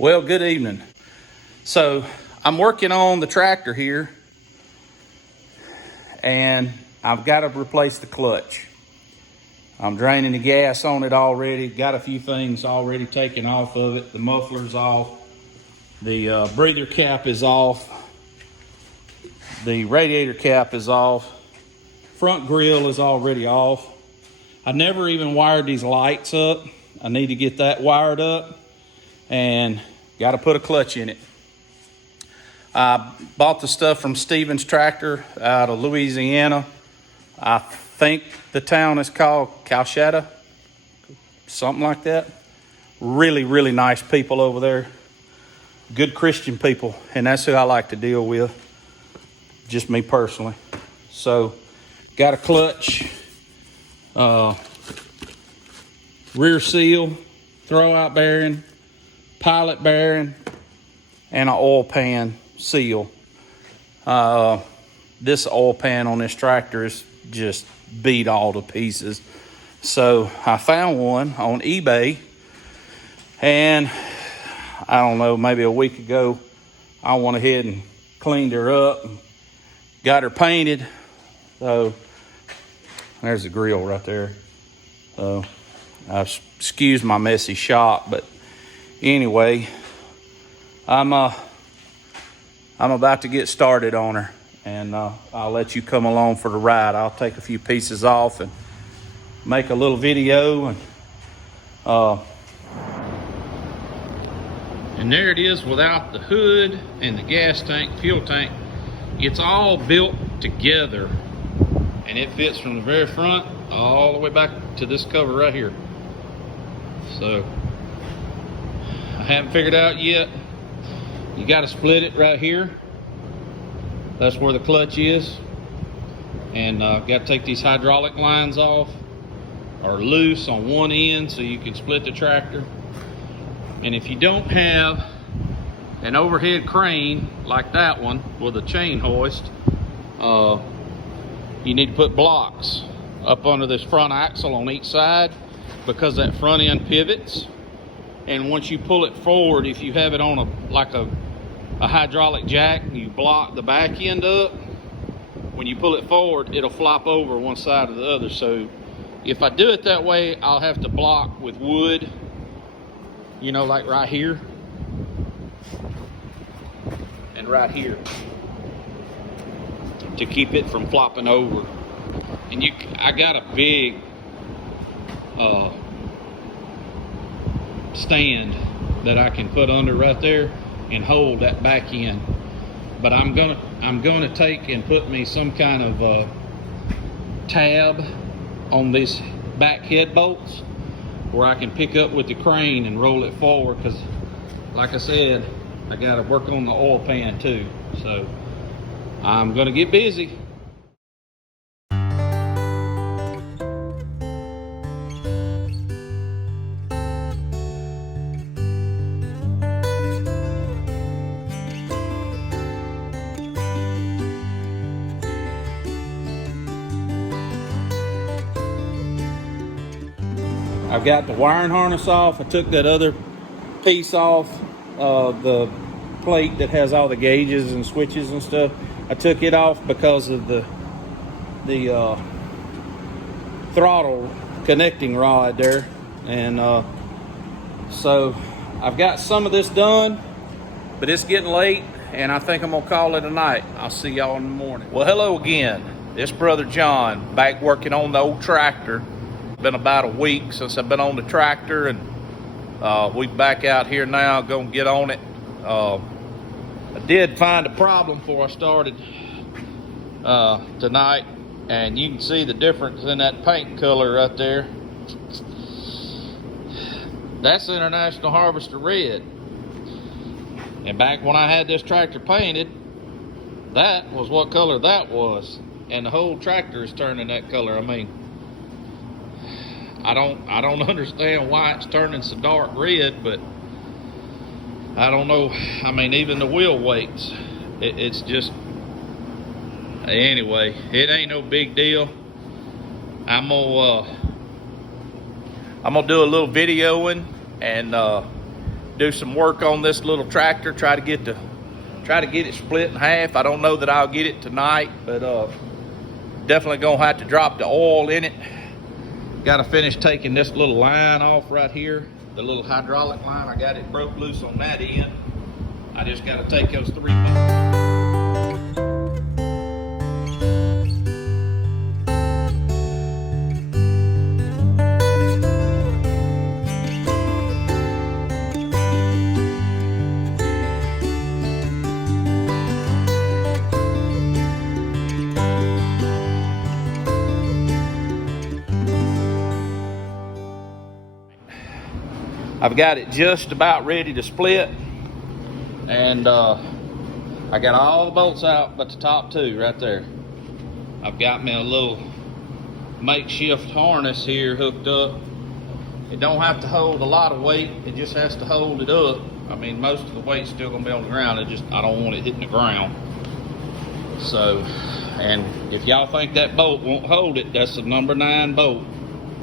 Well, good evening. So I'm working on the tractor here and I've got to replace the clutch. I'm draining the gas on it already. Got a few things already taken off of it. The muffler's off. The breather cap is off. The radiator cap is off. Front grille is already off. I never even wired these lights up. I need to get that wired up and got to put a clutch in it. I bought the stuff from Stevens Tractor out of Louisiana. I think the town is called Calchetta, something like that. Really, really nice people over there. Good Christian people, and that's who I like to deal with, just me personally. So, got a clutch, rear seal, throwout bearing, pilot bearing, and an oil pan seal. This oil pan on this tractor is just beat all to pieces. So I found one on eBay, and I don't know, maybe a week ago, I went ahead and cleaned her up, and got her painted. So there's the grill right there. So excuse my messy shop, but anyway, I'm about to get started on her, and I'll let you come along for the ride. I'll take a few pieces off and make a little video, and there it is without the hood and the gas tank, fuel tank. It's all built together, and it fits from the very front all the way back to this cover right here. So I haven't figured out yet. You got to split it right here. That's where the clutch is. And got to take these hydraulic lines off, or loose on one end, so you can split the tractor. And if you don't have an overhead crane like that one with a chain hoist, you need to put blocks up under this front axle on each side, because that front end pivots. And once you pull it forward, if you have it on a hydraulic jack, you block the back end up. When you pull it forward, it'll flop over one side or the other. So if I do it that way, I'll have to block with wood, you know, like right here and right here, to keep it from flopping over. And I got a big stand that I can put under right there and hold that back end. But I'm gonna take and put me some kind of tab on these back head bolts where I can pick up with the crane and roll it forward, because like I said, I gotta work on the oil pan too. So I'm gonna get busy. I've got the wiring harness off. I took that other piece off, the plate that has all the gauges and switches and stuff. I took it off because of the throttle connecting rod there. And so I've got some of this done, but it's getting late, and I think I'm gonna call it a night. I'll see y'all in the morning. Well, hello again. It's Brother John, back working on the old tractor. Been about a week since I've been on the tractor, and we back out here now, gonna get on it. I did find a problem before I started tonight, and you can see the difference in that paint color right there. That's International Harvester Red. And back when I had this tractor painted, that was what color that was. And the whole tractor is turning that color. I mean, I don't understand why it's turning so dark red, but I don't know. I mean, even the wheel weights, it's just, anyway, it ain't no big deal. I'm gonna do a little videoing and do some work on this little tractor, try to get it split in half. I don't know that I'll get it tonight, but definitely gonna have to drop the oil in it. Got to finish taking this little line off right here, the little hydraulic line. I got it broke loose on that end. I just got to take those 3 bolts. I've got it just about ready to split, and I got all the bolts out but the top 2 right there. I've got me a little makeshift harness here hooked up. It don't have to hold a lot of weight, it just has to hold it up. I mean, most of the weight's still gonna be on the ground, I don't want it hitting the ground. So, and if y'all think that bolt won't hold it, that's a number 9 bolt,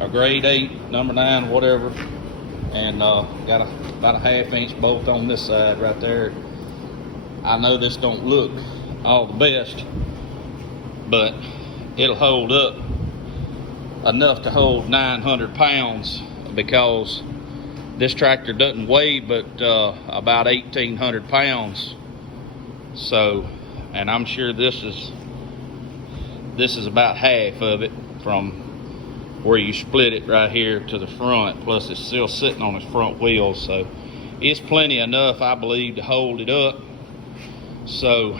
a grade 8, number 9, whatever. And got about a 1/2 inch bolt on this side right there. I know this don't look all the best, but it'll hold up enough to hold 900 pounds, because this tractor doesn't weigh but about 1,800 pounds. So, and I'm sure this is about half of it from where you split it right here to the front, plus it's still sitting on its front wheels, so it's plenty enough, I believe, to hold it up. So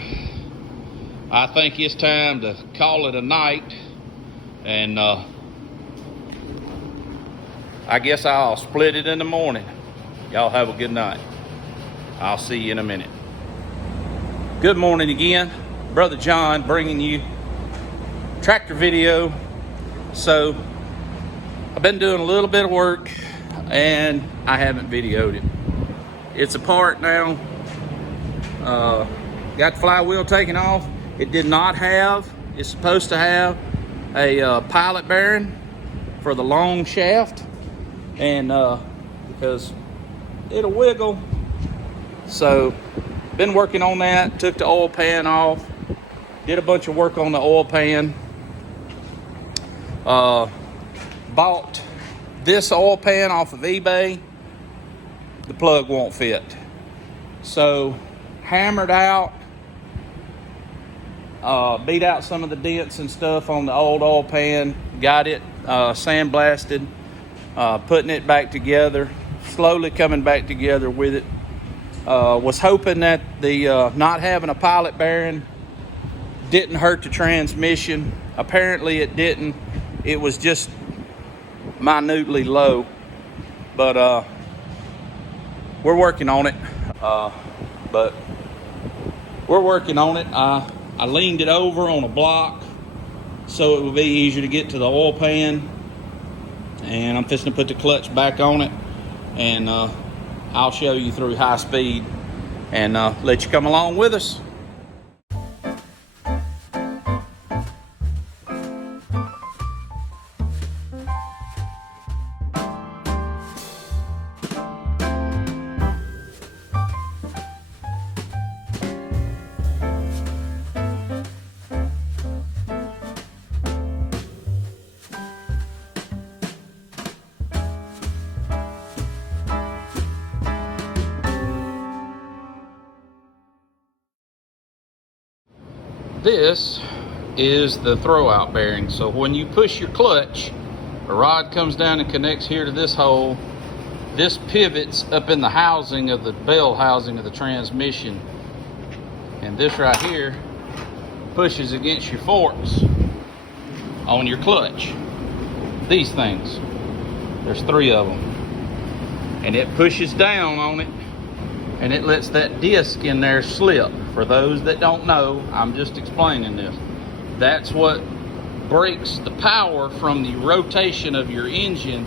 I think it's time to call it a night, and I guess I'll split it in the morning. Y'all have a good night. I'll see you in a minute. Good morning again. Brother John bringing you tractor video. So I've been doing a little bit of work and I haven't videoed it. It's apart now. Got the flywheel taken off. It did not have, it's supposed to have a pilot bearing for the long shaft, and because it'll wiggle. So been working on that, took the oil pan off, did a bunch of work on the oil pan. Bought this oil pan off of eBay. The plug won't fit. So hammered out, beat out some of the dents and stuff on the old oil pan, got it sandblasted, putting it back together, slowly coming back together with it. Was hoping that the not having a pilot bearing didn't hurt the transmission. Apparently it didn't. It was just minutely low, but we're working on it. I leaned it over on a block so it would be easier to get to the oil pan, and I'm fixing to put the clutch back on it, and I'll show you through high speed and let you come along with us. This is the throwout bearing. So when you push your clutch, a rod comes down and connects here to this hole. This pivots up in the housing of the bell housing of the transmission. And this right here pushes against your forks on your clutch. These things, there's 3 of them. And it pushes down on it, and it lets that disc in there slip. For those that don't know, I'm just explaining this. That's what breaks the power from the rotation of your engine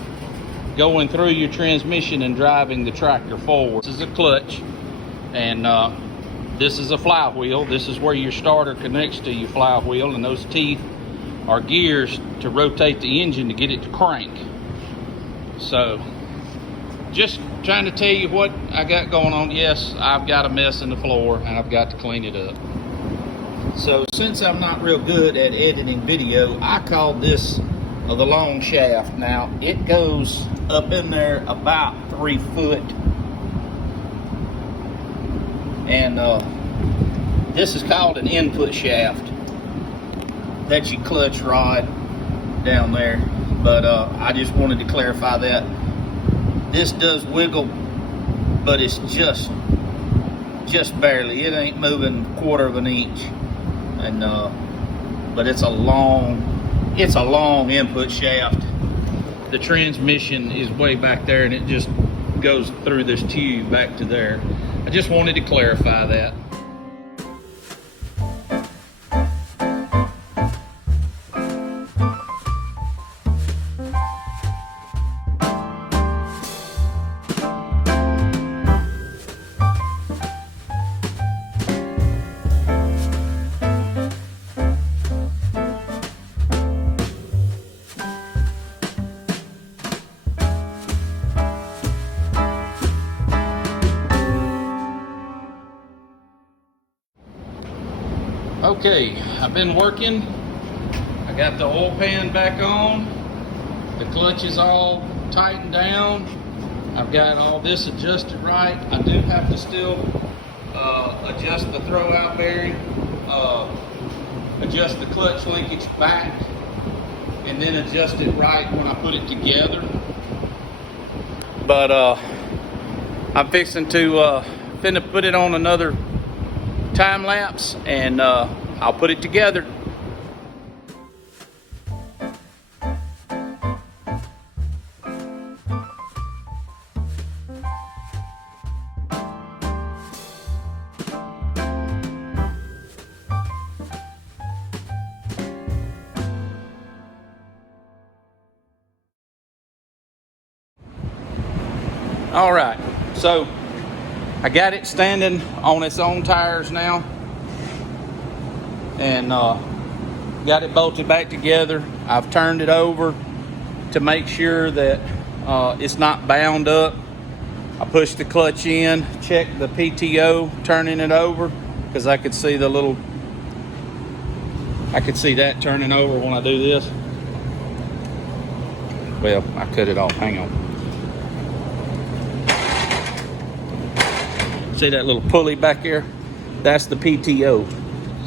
going through your transmission and driving the tractor forward. This is a clutch, and this is a flywheel. This is where your starter connects to your flywheel, and those teeth are gears to rotate the engine to get it to crank. So just trying to tell you what I got going on. Yes, I've got a mess in the floor and I've got to clean it up. So since I'm not real good at editing video, I called this the long shaft. Now it goes up in there about 3 foot, and this is called an input shaft. That's your clutch rod down there, but I just wanted to clarify that this does wiggle, but it's just barely. It ain't moving 1/4 of an inch, and but it's a long input shaft. The transmission is way back there, and it just goes through this tube back to there. I just wanted to clarify that. Okay, I've been working. I got the oil pan back on. The clutch is all tightened down. I've got all this adjusted right. I do have to still adjust the throwout bearing, adjust the clutch linkage back, and then adjust it right when I put it together. But I'm fixing to put it on another time lapse, and I'll put it together. All right, so I got it standing on its own tires now, and got it bolted back together. I've turned it over to make sure that it's not bound up. I pushed the clutch in, checked the PTO, turning it over, because I could see that turning over when I do this. Well, I cut it off, hang on. See that little pulley back there? That's the PTO.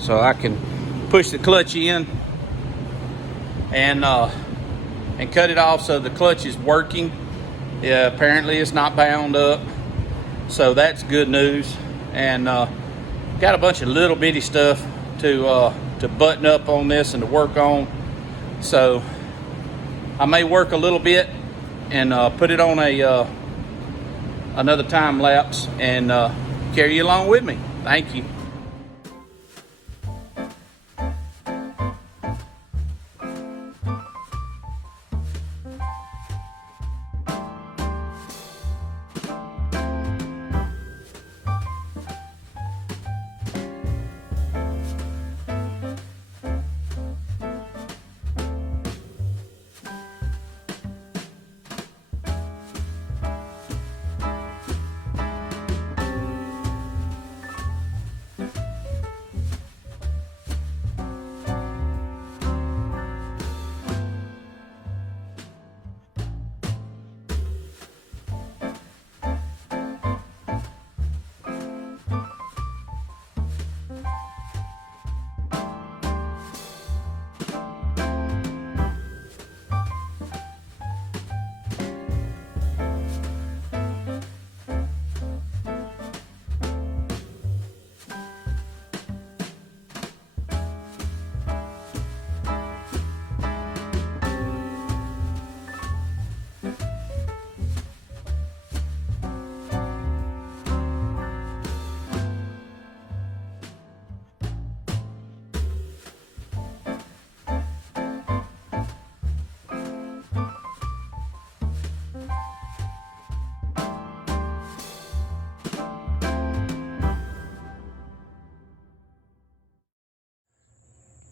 So I can push the clutch in and cut it off so the clutch is working. Yeah, apparently it's not bound up, so that's good news. And got a bunch of little bitty stuff to button up on this and to work on. So I may work a little bit and put it on another time lapse and carry you along with me. Thank you.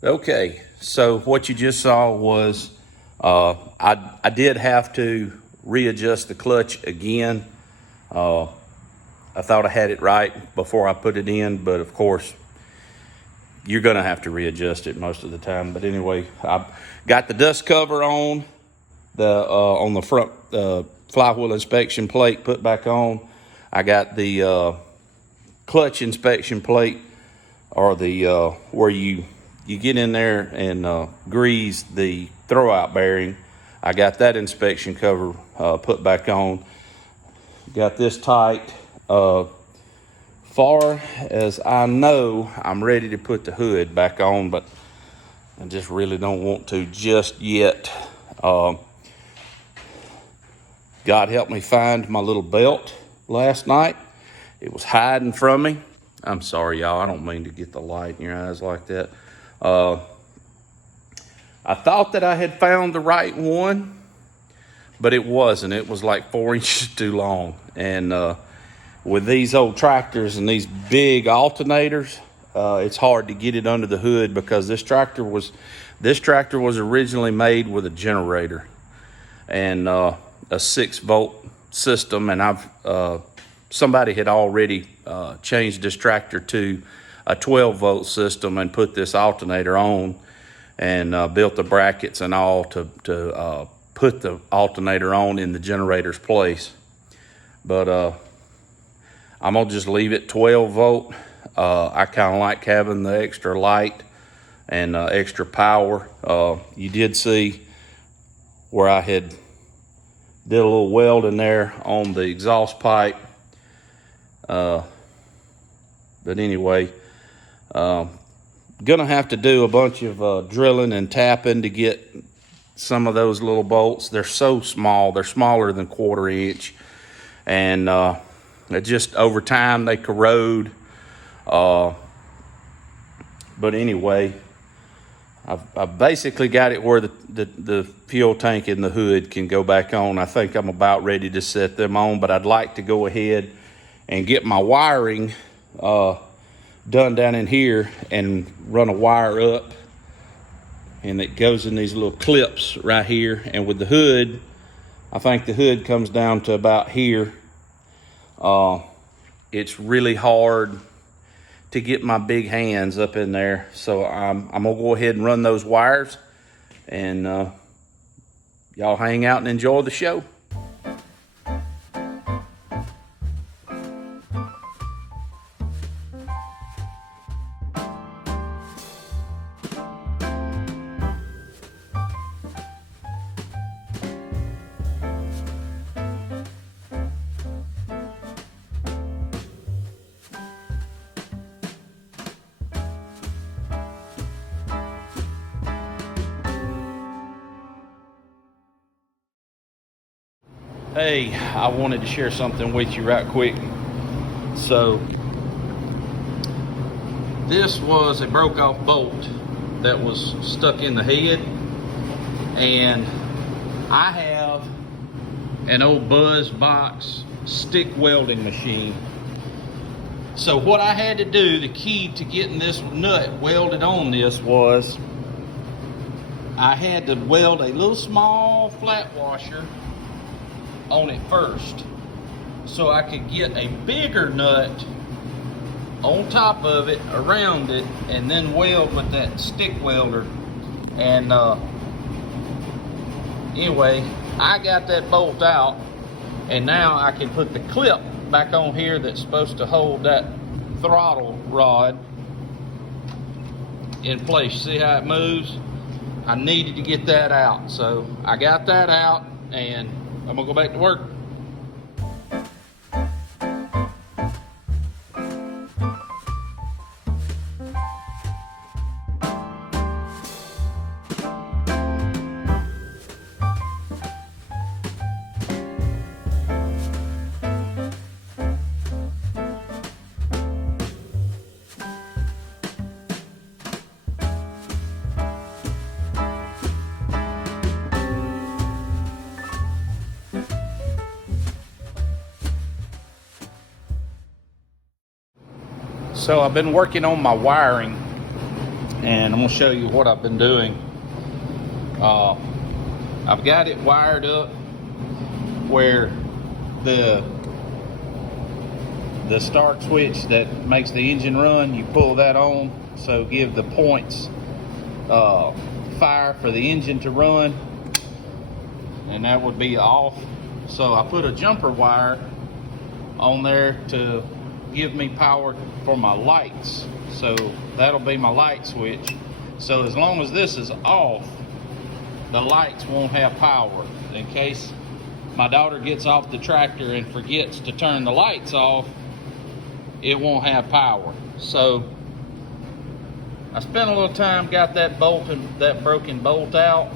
Okay, so what you just saw was I did have to readjust the clutch again. I thought I had it right before I put it in, but of course, you're gonna have to readjust it most of the time. But anyway, I got the dust cover on the front flywheel inspection plate put back on. I got the clutch inspection plate, or the where you get in there and grease the throwout bearing. I got that inspection cover put back on. Got this tight. Far as I know, I'm ready to put the hood back on, but I just really don't want to just yet. God helped me find my little belt last night. It was hiding from me. I'm sorry, y'all. I don't mean to get the light in your eyes like that. I thought that I had found the right one, but it wasn't. It was like 4 inches too long. And with these old tractors and these big alternators, it's hard to get it under the hood, because this tractor was originally made with a generator and a 6-volt system. And somebody had already changed this tractor to a 12-volt system and put this alternator on, and built the brackets and all to put the alternator on in the generator's place. But I'm gonna just leave it 12-volt. I kind of like having the extra light and extra power. You did see where I had did a little welding there on the exhaust pipe. But anyway, gonna have to do a bunch of drilling and tapping to get some of those little bolts. They're so small. They're smaller than 1/4 inch. And it just, over time, they corrode. But anyway, I've basically got it where the fuel tank and the hood can go back on. I think I'm about ready to set them on, but I'd like to go ahead and get my wiring done down in here and run a wire up, and it goes in these little clips right here. And with the hood, I think the hood comes down to about here. It's really hard to get my big hands up in there, so I'm gonna go ahead and run those wires, and y'all hang out and enjoy the show. Hey, I wanted to share something with you right quick. So, this was a broke off bolt that was stuck in the head, and I have an old Buzz box stick welding machine. So what I had to do, the key to getting this nut welded on this, was I had to weld a little small flat washer on it first, so I could get a bigger nut on top of it, around it, and then weld with that stick welder. And anyway, I got that bolt out, and now I can put the clip back on here that's supposed to hold that throttle rod in place. See how it moves? I needed to get that out, so I got that out, and I'm gonna go back to work. So I've been working on my wiring, and I'm gonna show you what I've been doing. I've got it wired up where the the start switch that makes the engine run, you pull that on, so give the points fire for the engine to run, and that would be off. So I put a jumper wire on there to give me power for my lights, so that'll be my light switch. So as long as this is off, the lights won't have power. In case my daughter gets off the tractor and forgets to turn the lights off, it won't have power. So I spent a little time, got that bolt and that broken bolt out.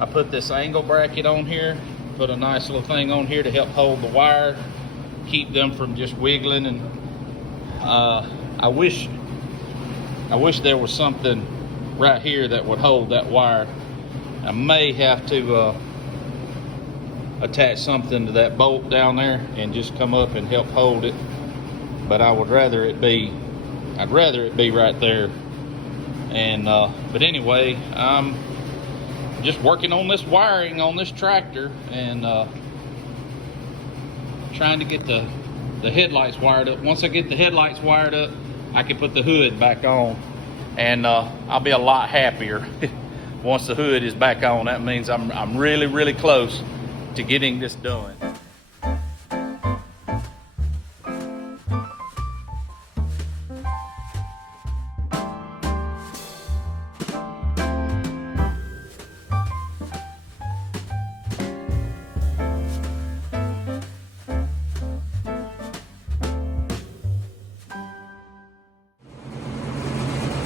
I put this angle bracket on here, put a nice little thing on here to help hold the wire, keep them from just wiggling. And I wish there was something right here that would hold that wire. I may have to attach something to that bolt down there and just come up and help hold it, but I would rather it be, I'd rather it be right there. And but anyway, I'm just working on this wiring on this tractor, and trying to get the headlights wired up. Once I get the headlights wired up, I can put the hood back on, and I'll be a lot happier once the hood is back on. That means I'm really, really close to getting this done.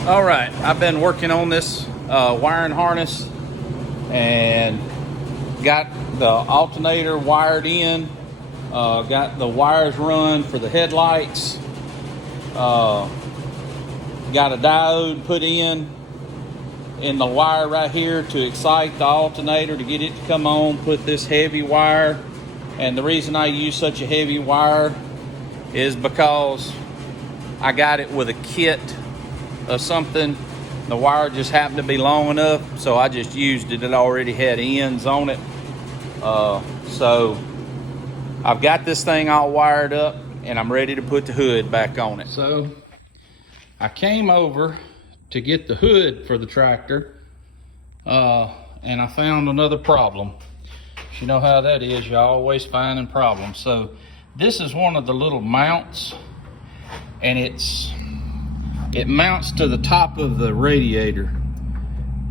All right, I've been working on this wiring harness and got the alternator wired in, got the wires run for the headlights, got a diode put in the wire right here to excite the alternator to get it to come on, put this heavy wire. And the reason I use such a heavy wire is because I got it with a kit of something. The wire just happened to be long enough, so I just used it. It already had ends on it. So I've got this thing all wired up, and I'm ready to put the hood back on it. So I came over to get the hood for the tractor, and I found another problem. You know how that is, you're always finding problems. So this is one of the little mounts, and it mounts to the top of the radiator,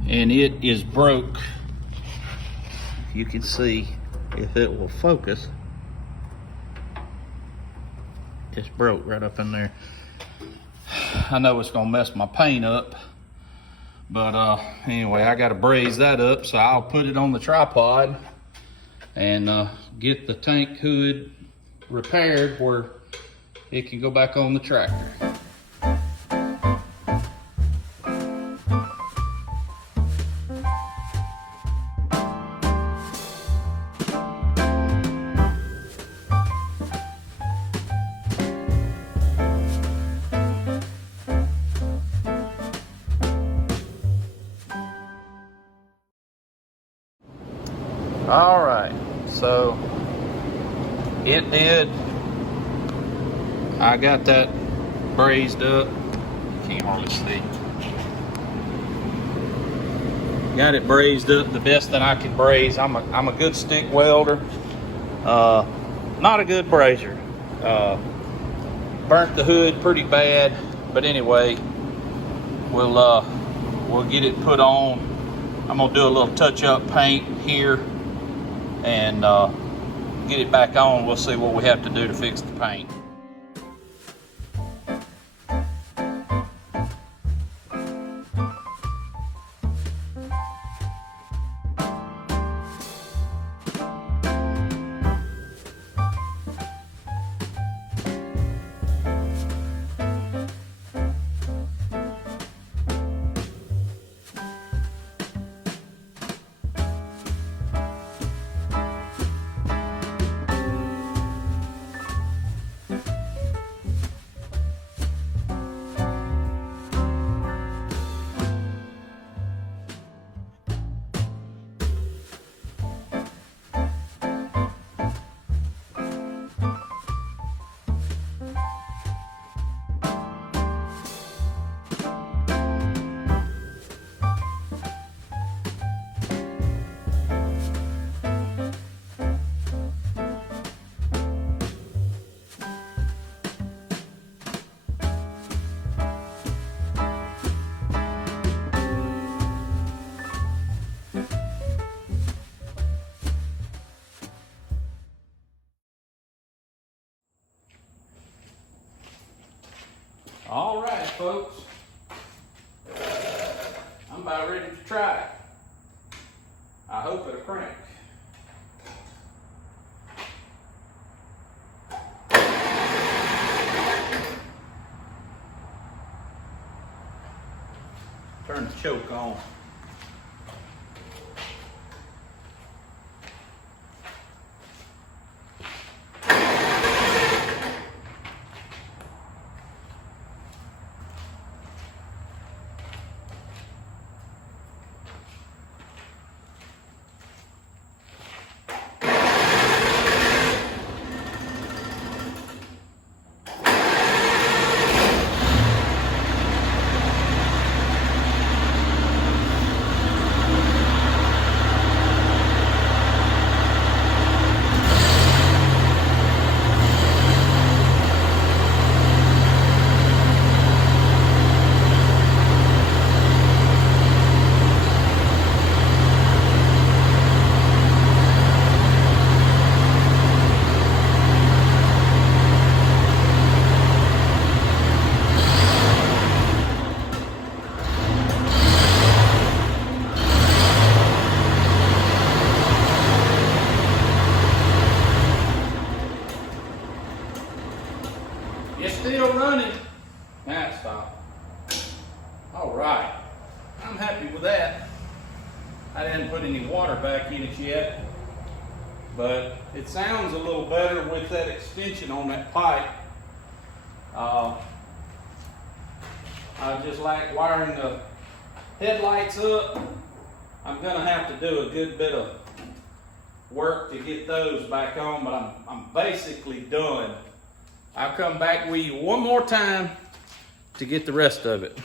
and it is broke. You can see, if it will focus, it's broke right up in there. I know it's gonna mess my paint up, but anyway, I gotta braze that up, so I'll put it on the tripod and get the tank hood repaired where it can go back on the tractor. All right, so it did. I got that brazed up. Can't hardly see. Got it brazed up the best that I could braze. I'm a good stick welder, not a good brazier. Burnt the hood pretty bad, but anyway, we'll get it put on. I'm gonna do a little touch-up paint here and get it back on. We'll see what we have to do to fix the paint. All right, folks. I'm about ready to try it. I hope it'll crank. Turn the choke on. It's still running. Now it stopped. All right. I'm happy with that. I didn't put any water back in it yet, but it sounds a little better with that extension on that pipe. I just like wiring the headlights up. I'm gonna have to do a good bit of work to get those back on, but I'm basically done. I'll come back with you one more time to get the rest of it.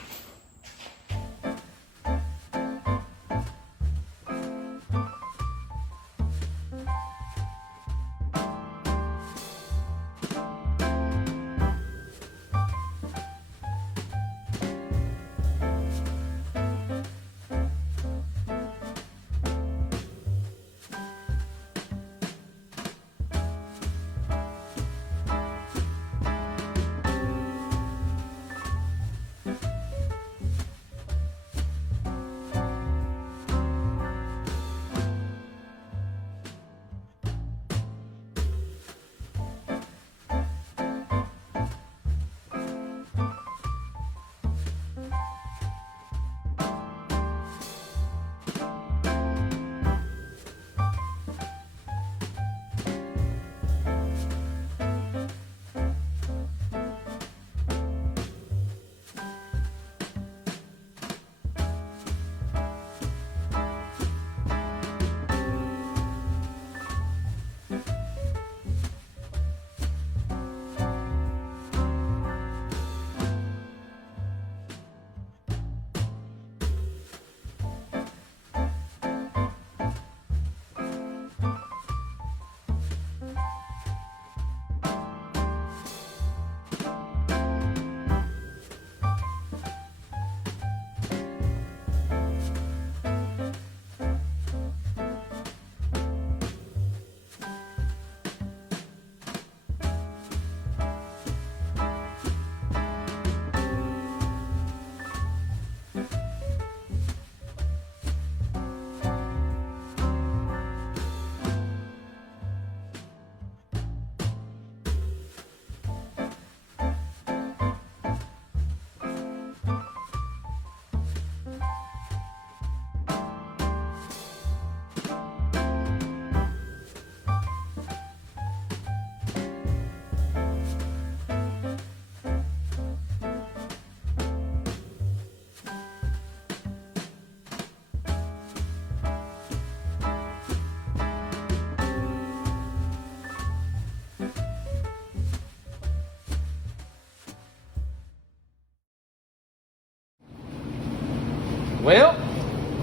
Well,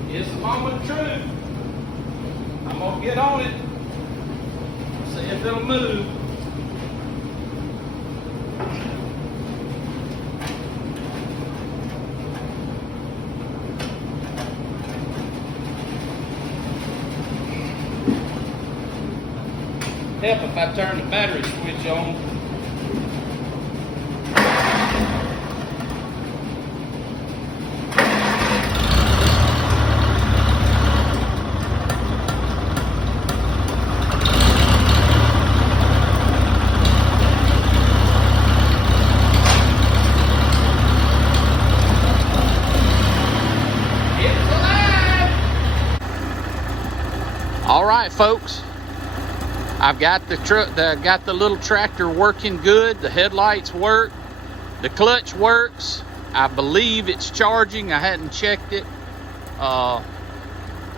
it's the moment of truth. I'm gonna get on it, see if it'll move. Help if I turn the battery switch on. right, folks. I've got the little tractor working good. The headlights work. The clutch works. I believe it's charging. I hadn't checked it.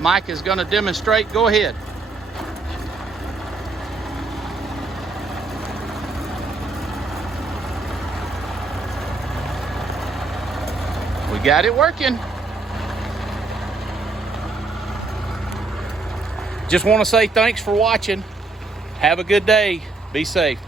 Mike is going to demonstrate. Go ahead. We got it working. Just want to say thanks for watching. Have a good day. Be safe.